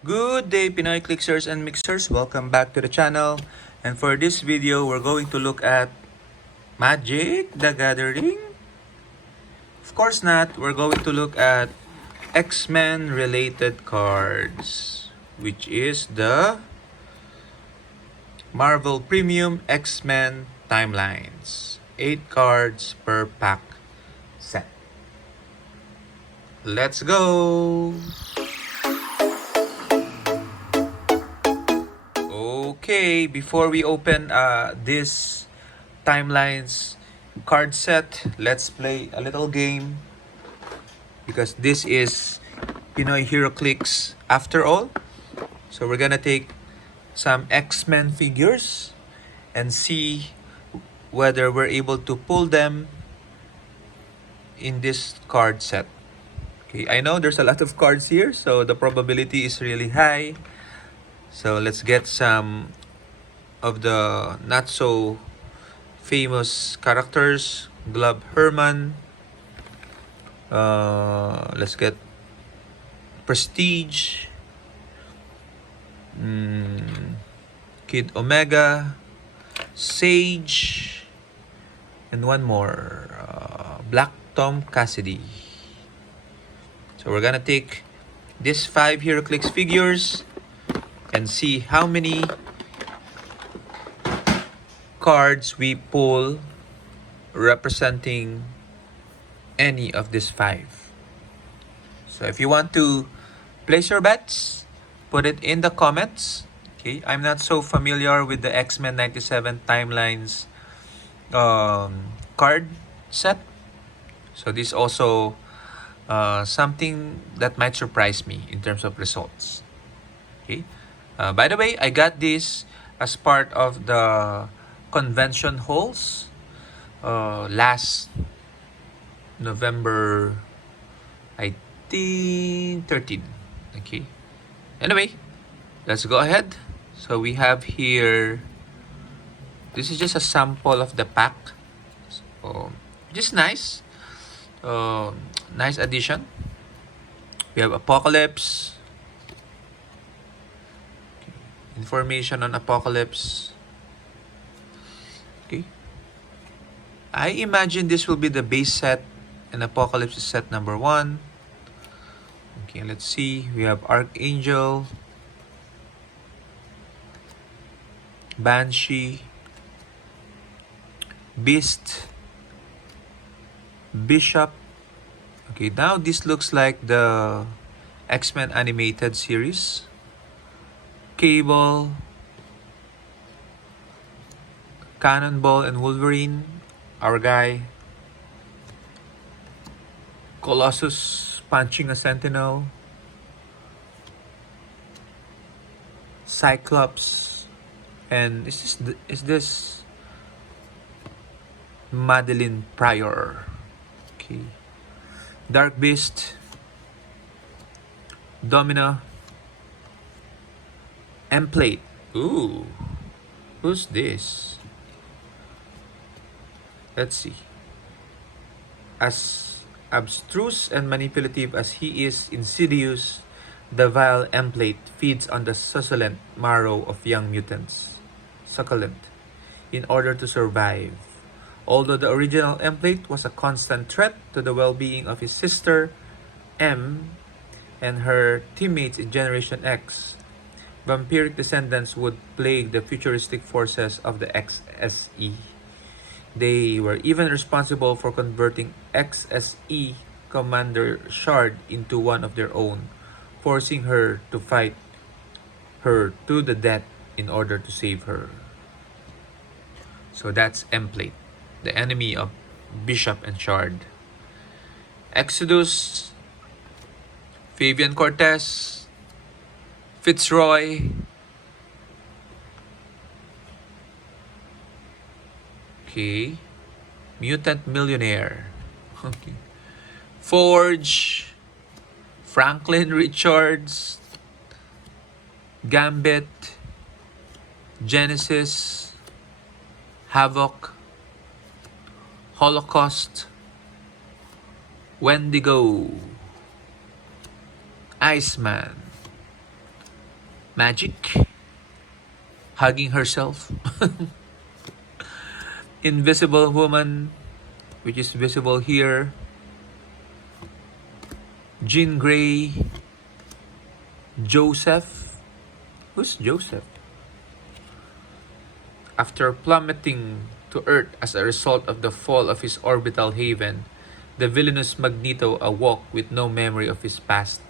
Good day, Pinoy Clicksers and Mixers. Welcome back to the channel. And for this video, we're going to look at Magic the Gathering. Of course not. We're going to look at X-Men related cards, which is the Marvel Premium X-Men Timelines. 8 cards per pack set. Let's go! Okay, before we open this timelines card set, let's play a little game because this is Pinoy Heroclix after all. So we're gonna take some X-Men figures and see whether we're able to pull them in this card set. Okay, I know there's a lot of cards here, so the probability is really high. So let's get some of the not so famous characters. Glove Herman. Let's get Prestige. Kid Omega. Sage. And one more. Black Tom Cassidy. So we're gonna take these 5 HeroClix figures and see how many cards we pull representing any of these 5. So if you want to place your bets, put it in the comments. Okay, I'm not so familiar with the X-Men 97 timelines card set. So this also something that might surprise me in terms of results. Okay. By the way, I got this as part of the convention halls last November, I think 13. Okay. Anyway, let's go ahead. So we have here, this is just a sample of the pack. So, just nice. Nice addition. We have Apocalypse. Information on Apocalypse. Okay. I imagine this will be the base set and Apocalypse is set number 1. Okay, let's see. We have Archangel, Banshee, Beast, Bishop. Okay, now this looks like the X-Men animated series. Cable, Cannonball and Wolverine, our guy. Colossus punching a Sentinel. Cyclops. And is this Madeline Pryor? Okay. Dark Beast. Domino. Emplate. Ooh. Who's this? Let's see. As abstruse and manipulative as he is insidious, the vile Emplate feeds on the succulent marrow of young mutants. Succulent. In order to survive. Although the original Emplate was a constant threat to the well-being of his sister, M, and her teammates in Generation X, vampiric descendants would plague the futuristic forces of the XSE. They were even responsible for converting XSE Commander Shard into one of their own, forcing her to fight her to the death in order to save her. So that's Emplate, the enemy of Bishop and Shard. Exodus, Fabian Cortez, Fitzroy. Okay. Mutant Millionaire. Okay. Forge. Franklin Richards. Gambit. Genesis. Havoc. Holocaust. Wendigo. Iceman. Magic, hugging herself. Invisible Woman, which is visible here. Jean Grey, Joseph. Who's Joseph? After plummeting to Earth as a result of the fall of his orbital haven, the villainous Magneto awoke with no memory of his past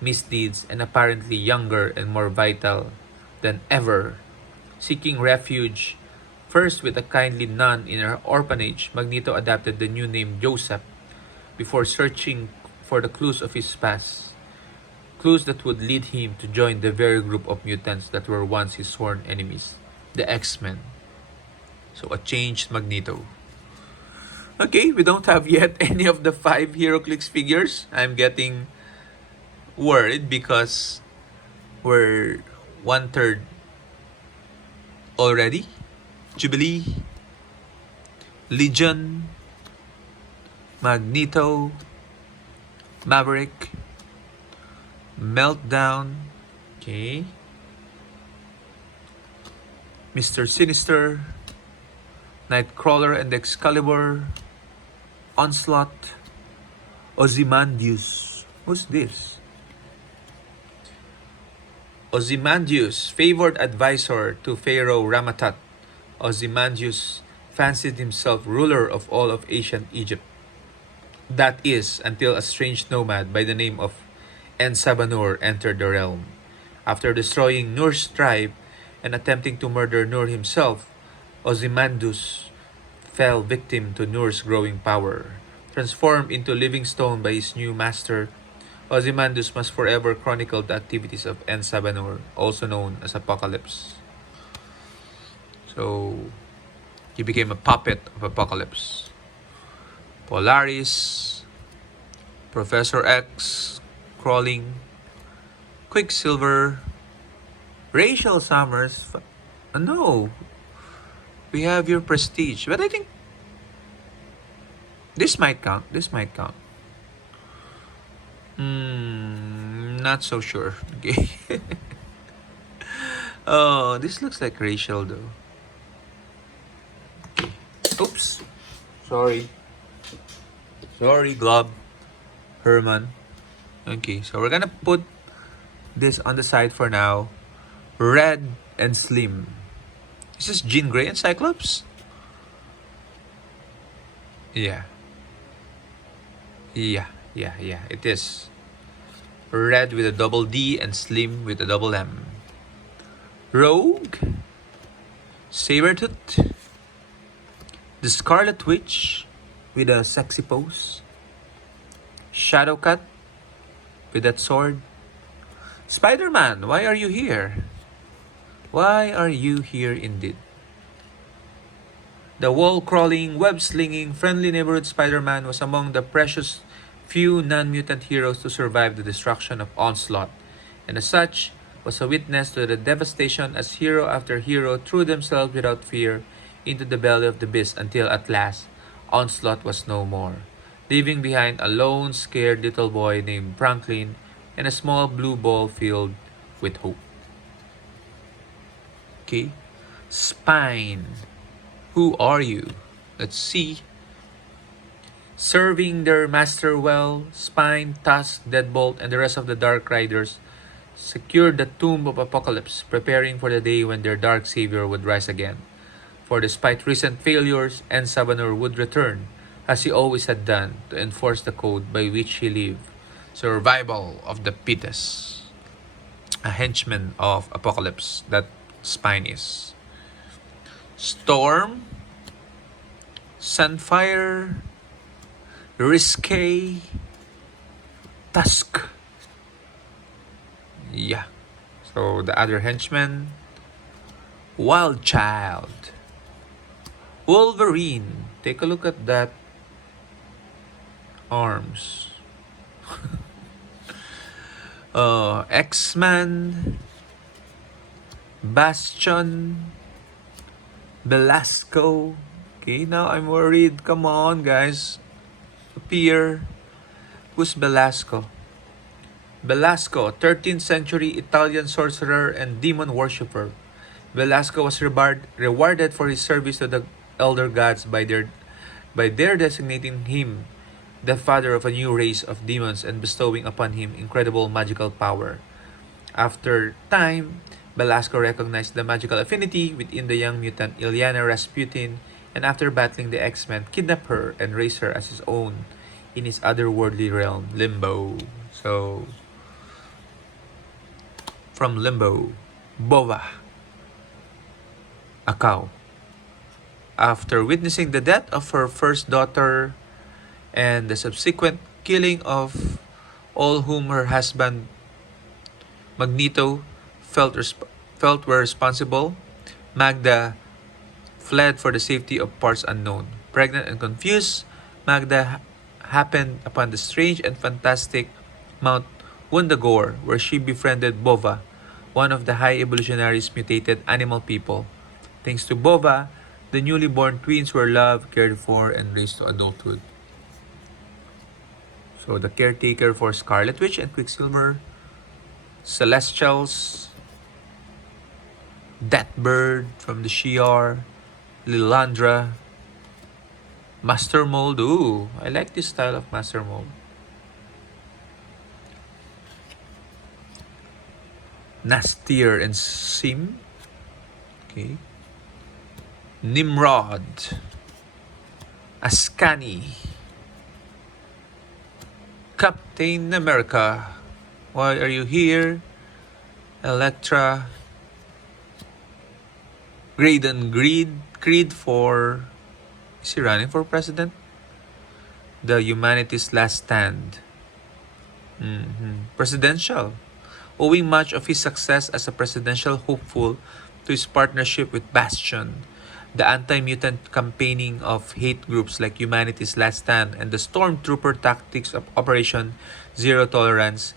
misdeeds and apparently younger and more vital than ever. Seeking refuge, first with a kindly nun in her orphanage, Magneto adopted the new name Joseph before searching for the clues of his past. Clues that would lead him to join the very group of mutants that were once his sworn enemies, the X-Men. So a changed Magneto. Okay, we don't have yet any of the 5 Heroclix figures. I'm getting worried because we're 1/3 already. Jubilee, Legion, Magneto, Maverick, Meltdown, okay, Mr. Sinister, Nightcrawler and Excalibur, Onslaught, Ozymandias. Who's this? Ozymandias, favored advisor to Pharaoh Ramatat. Ozymandias fancied himself ruler of all of ancient Egypt. That is, until a strange nomad by the name of Ensabanur entered the realm. After destroying Nur's tribe and attempting to murder Nur himself, Ozymandias fell victim to Nur's growing power. Transformed into living stone by his new master, Ozymandias must forever chronicle the activities of Ensabanur, also known as Apocalypse. So, he became a puppet of Apocalypse. Polaris, Professor X, Crawling, Quicksilver, Rachel Summers. No, we have your Prestige. But I think this might count. This might count. Not so sure. Okay. Oh, this looks like Rachel though. Okay. Oops. Sorry. Sorry, Glob. Herman. Okay, so we're gonna put this on the side for now. Red and Slim. Is this Jean Grey and Cyclops? Yeah. Yeah, it is. Red with a double D and Slim with a double M. Rogue, Sabretooth, the Scarlet Witch with a sexy pose, Shadowcat with that sword. Spider-Man, why are you here? Why are you here indeed? The wall-crawling, web-slinging, friendly neighborhood Spider-Man was among the precious few non-mutant heroes to survive the destruction of Onslaught, and as such, was a witness to the devastation as hero after hero threw themselves without fear into the belly of the beast until at last, Onslaught was no more, leaving behind a lone, scared little boy named Franklin and a small blue ball filled with hope. Okay, Spine. Who are you? Let's see. Serving their master well, Spine, Tusk, Deadbolt, and the rest of the Dark Riders secured the Tomb of Apocalypse, preparing for the day when their dark savior would rise again. For despite recent failures, Ensabanur would return, as he always had done, to enforce the code by which he lived. Survival of the Pitas. A henchman of Apocalypse, that Spine is. Storm, Sunfire, Risque, Tusk. Yeah. So the other henchman, Wild Child, Wolverine. Take a look at that arms. X-Man, Bastion, Belasco. Okay, now I'm worried. Come on, guys. Appear. Who's Belasco? Velasco, 13th century Italian sorcerer and demon worshipper. Velasco was rewarded for his service to the elder gods by their designating him the father of a new race of demons and bestowing upon him incredible magical power. After time, Velasco recognized the magical affinity within the young mutant Ilyana Rasputin, and after battling the X-Men, kidnapped her and raised her as his own in his otherworldly realm, Limbo. So, from Limbo, Bova, a cow. After witnessing the death of her first daughter and the subsequent killing of all whom her husband Magneto felt were responsible, Magda fled for the safety of parts unknown. Pregnant and confused, Magda happened upon the strange and fantastic Mount Wundagore, where she befriended Bova, one of the high evolutionaries mutated animal people. Thanks to Bova, the newly born twins were loved, cared for, and raised to adulthood. So the caretaker for Scarlet Witch and Quicksilver, Celestials, Deathbird from the Shi'ar, Lilandra, Master Mold. Ooh, I like this style of Master Mold. Nastir and Sim. Okay. Nimrod. Ascani. Captain America. Why are you here? Elektra. Graydon Creed for... Is he running for president? The Humanity's Last Stand. Presidential. Owing much of his success as a presidential hopeful to his partnership with Bastion, the anti-mutant campaigning of hate groups like Humanity's Last Stand, and the stormtrooper tactics of Operation Zero Tolerance,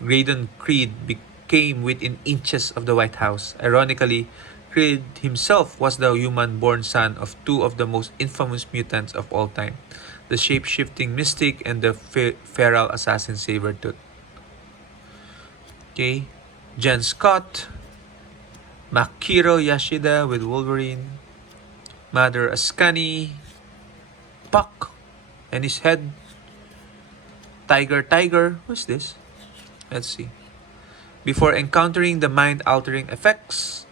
Graydon Creed became within inches of the White House. Ironically, Creed himself was the human-born son of two of the most infamous mutants of all time, the shape-shifting Mystic and the feral assassin Sabretooth. Okay, Jen Scott, Makiro Yashida with Wolverine, Mother Ascani, Puck, and his head, Tiger. What's this? Let's see. Before encountering the mind-altering effects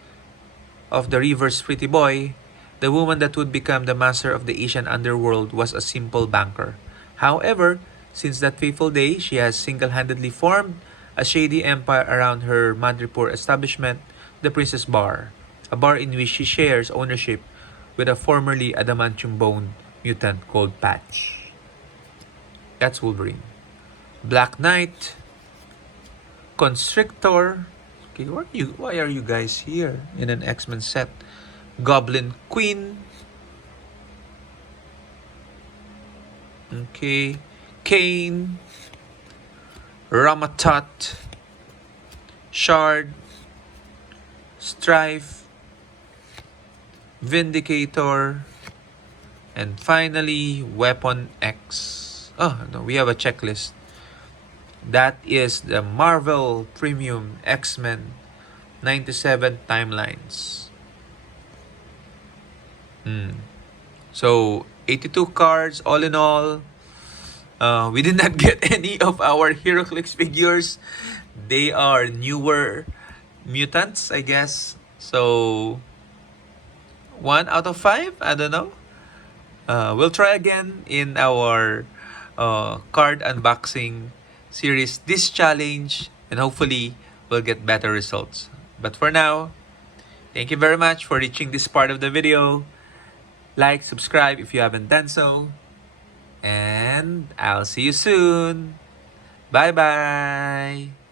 of the reverse Pretty Boy, the woman that would become the master of the Asian underworld was a simple banker. However, since that fateful day, she has single-handedly formed a shady empire around her Madripoor establishment, the Princess Bar, a bar in which she shares ownership with a formerly adamantium-boned mutant called Patch. That's Wolverine. Black Knight, Constrictor. Okay, why are you guys here in an X-Men set? Goblin Queen. Okay. Kane. Ramatot. Shard. Strife. Vindicator. And finally, Weapon X. Oh, no, we have a checklist. That is the Marvel Premium X-Men 97 timelines. So, 82 cards all in all. We did not get any of our Heroclix figures. They are newer mutants, I guess. So, 1 out of 5? I don't know. We'll try again in our card unboxing series, this challenge, and hopefully we'll get better results. But for now, thank you very much for reaching this part of the video. Like, subscribe if you haven't done so, and I'll see you soon. Bye bye.